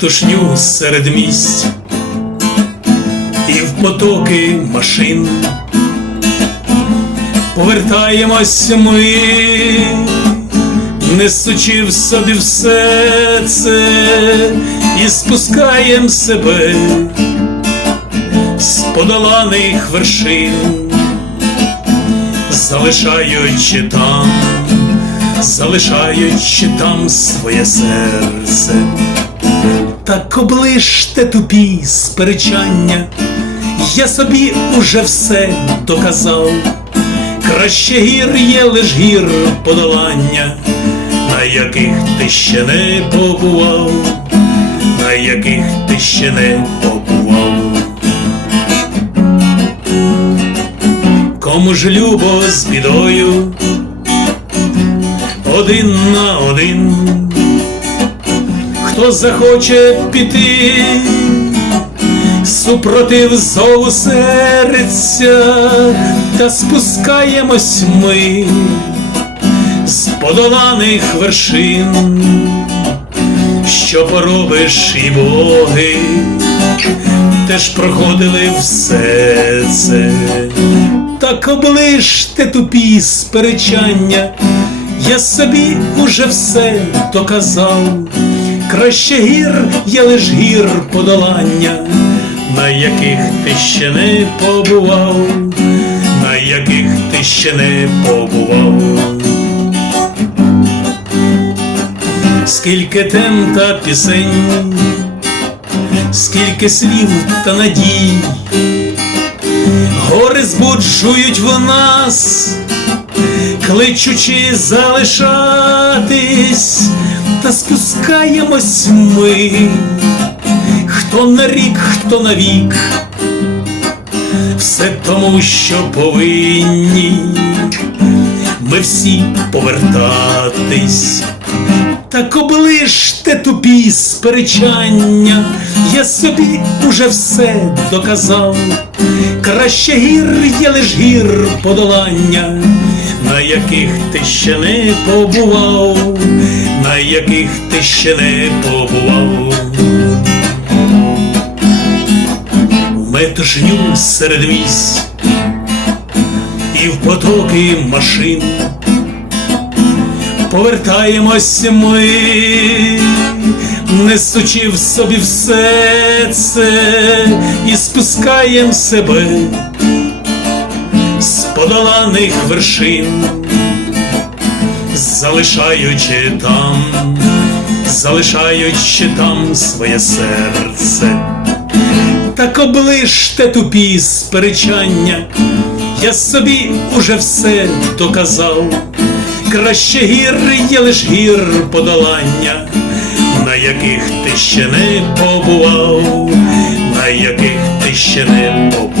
метушню серед місць і в потоки машин. Повертаємось ми, несучи в собі все це і спускаєм себе з подоланих вершин, залишаючи там, залишаючи там своє серце. Так оближте тупі сперечання, я собі уже все доказав. Краще гір є лиш гір подолання, на яких ти ще не побував, на яких ти ще не побував. Кому ж любо з бідою, один на один, захоче піти, супротив зову серця, та спускаємось ми з подоланих вершин, що поробиш і боги, теж проходили все це, так оближте тупі сперечання, я собі уже все доказав. Краще гір є лиш гір подолання, на яких ти ще не побував, на яких ти ще не побував. Скільки тем та пісень, скільки слів та надій, гори збуджують в нас, кличучи залишатись, та спускаємось ми, хто на рік, хто на вік, все тому, що повинні ми всі повертатись. Так оближте тупі сперечання, я собі уже все доказав. Краще гір є лиш гір подолання, на яких ти ще не побував, на яких ти ще не побував. Метушню серед місць і в потоки машин повертаємось ми, несучи в собі все це і спускаєм себе з подоланих вершин, залишаючи там, залишаючи там своє серце, так оближте тупі сперечання, я собі уже все доказав, краще гір є лиш гір подолання, на яких ти ще не побував, на яких ти ще не побував.